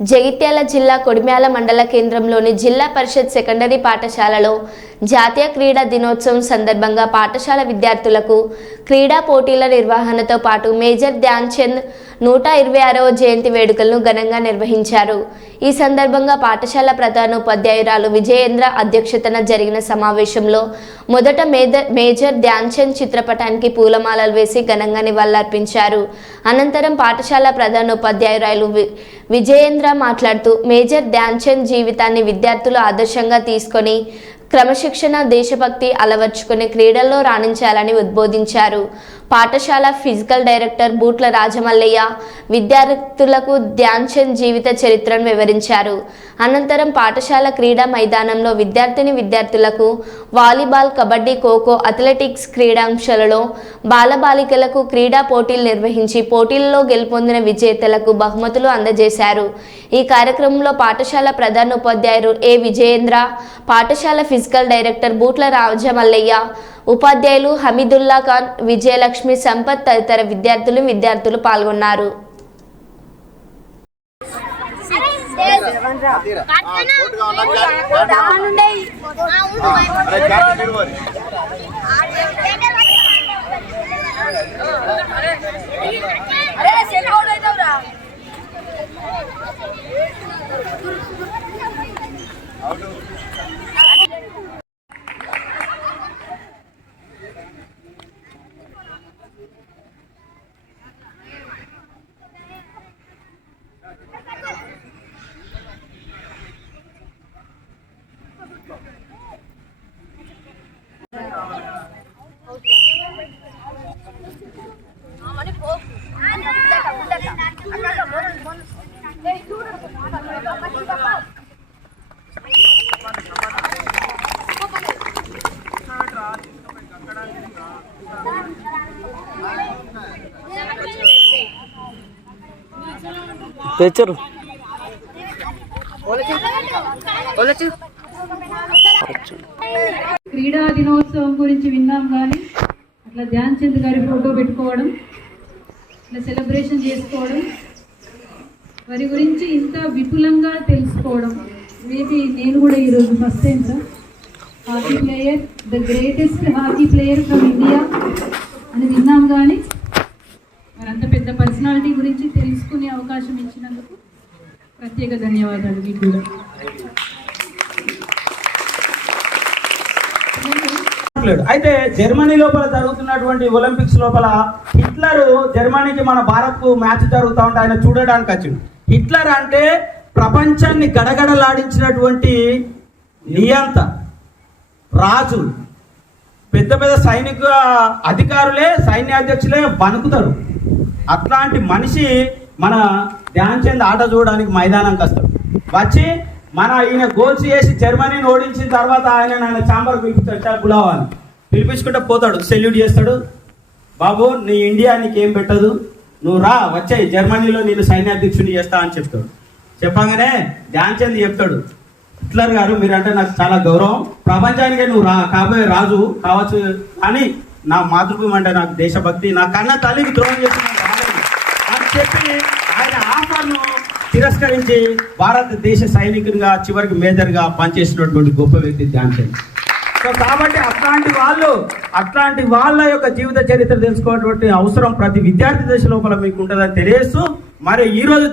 జగిత్యాల జిల్లా కొడిమ్యాల మండల కేంద్రంలోని జిల్లా పరిషత్ సెకండరీ పాఠశాలలో జాతీయ క్రీడా దినోత్సవం సందర్భంగా పాఠశాల విద్యార్థులకు క్రీడా పోటీల నిర్వహణతో పాటు మేజర్ ధ్యాన్ చంద్ నూట ఇరవై ఆరవ జయంతి వేడుకలను ఘనంగా నిర్వహించారు. ఈ సందర్భంగా పాఠశాల ప్రధానోపాధ్యాయురాలు విజయేంద్ర అధ్యక్షతన జరిగిన సమావేశంలో మొదట మేజర్ మేజర్ ధ్యాన్చంద్ చిత్రపటానికి పూలమాలలు వేసి ఘనంగా నివాళులర్పించారు. అనంతరం పాఠశాల ప్రధానోపాధ్యాయురాలు వి- విజయేంద్ర మాట్లాడుతూ మేజర్ ధ్యాన్చంద్ జీవితాన్ని విద్యార్థులు ఆదర్శంగా తీసుకొని క్రమశిక్షణ దేశభక్తి అలవర్చుకుని క్రీడల్లో రాణించాలని ఉద్బోధించారు. పాఠశాల ఫిజికల్ డైరెక్టర్ బూట్ల రాజమల్లయ్య విద్యార్థులకు ధ్యాన్ చంద్ జీవిత చరిత్రను వివరించారు. అనంతరం పాఠశాల క్రీడా మైదానంలో విద్యార్థిని విద్యార్థులకు వాలీబాల్ కబడ్డీ ఖోఖో అథ్లెటిక్స్ క్రీడాంశాలలో బాలబాలికలకు క్రీడా పోటీలు నిర్వహించి పోటీల్లో గెలుపొందిన విజేతలకు బహుమతులు అందజేశారు. ఈ కార్యక్రమంలో పాఠశాల ప్రధానోపాధ్యాయులు ఏ విజయేంద్ర పాఠశాల ఫిజికల్ డైరెక్టర్ బూట్ల రాజమల్లయ్య ఉపాధ్యాయులు హమీదుల్లా ఖాన్ విజయలక్ష్మి సంపత్ తదితర విద్యార్థులు విద్యార్థులు పాల్గొన్నారు. అవును తెచ్చరు. క్రీడా దినోత్సవం గురించి విన్నాం కానీ ఇలా ధ్యాన్ చంద్ గారి ఫోటో పెట్టుకోవడం ఇలా సెలబ్రేషన్ చేసుకోవడం వారి గురించి ఇంత విపులంగా తెలుసుకోవడం. మేబీ నేను కూడా ఈరోజు first time sir hockey player the greatest hockey player from India అని విన్నాం కానీ మరి అంత పెద్ద పర్సనాలిటీ గురించి తెలుసుకునే అవకాశం ఇచ్చినందుకు ప్రత్యేక ధన్యవాదాలు మీకు కూడా. లేడు అయితే జర్మనీ లోపల జరుగుతున్నటువంటి ఒలింపిక్స్ లోపల హిట్లర్ జర్మనీకి మన భారత్కు మ్యాచ్ జరుగుతూ ఉంటే ఆయన చూడడానికి వచ్చింది హిట్లర్ అంటే ప్రపంచాన్ని గడగడలాడించినటువంటి నియంత రాజు. పెద్ద పెద్ద సైనిక అధికారులే సైన్యాధ్యక్షులే వణుకుతారు. అట్లాంటి మనిషి మన ధ్యాన్ చంద్ ఆట చూడడానికి మైదానంకి వస్తాడు. వచ్చి మన ఈయన గోల్స్ చేసి జర్మనీని ఓడించిన తర్వాత ఆయన ఆయన చాంబర్ పిలిపిస్తాడు సార్ గులావాని పిలిపించుకుంటే పోతాడు సెల్యూట్ చేస్తాడు. బాబు నీ ఇండియా నీకేం పెట్టదు. నువ్వు రా వచ్చాయి జర్మనీలో నేను సైన్యాధ్యక్షుని చేస్తా అని చెప్తాడు. చెప్పగానే ధ్యాన్చంద్ చెప్తాడు హిట్లర్ గారు మీరంటే నాకు చాలా గౌరవం. ప్రపంచానికే నువ్వు రా కాబోయే రాజు కావచ్చు అని నా మాతృభూమి అంటే నాకు దేశభక్తి. నా కన్న తల్లికి ద్రోహం చేస్తున్నాను అని చెప్పి ఆయన ఆఫర్ను తిరస్కరించి భారతదేశ సైనికునిగా చివరికి మేజర్గా పనిచేసినటువంటి గొప్ప వ్యక్తి ధ్యాన్ చంద్ సో కాబట్టి అట్లాంటి వాళ్ళు అట్లాంటి వాళ్ళ యొక్క జీవిత చరిత్ర తెలుసుకోవాల్సిన అవసరం. ప్రతి విద్యార్థి దశ లోపల మీకు ఉంటుందని తెలియస్తూ మరి ఈరోజు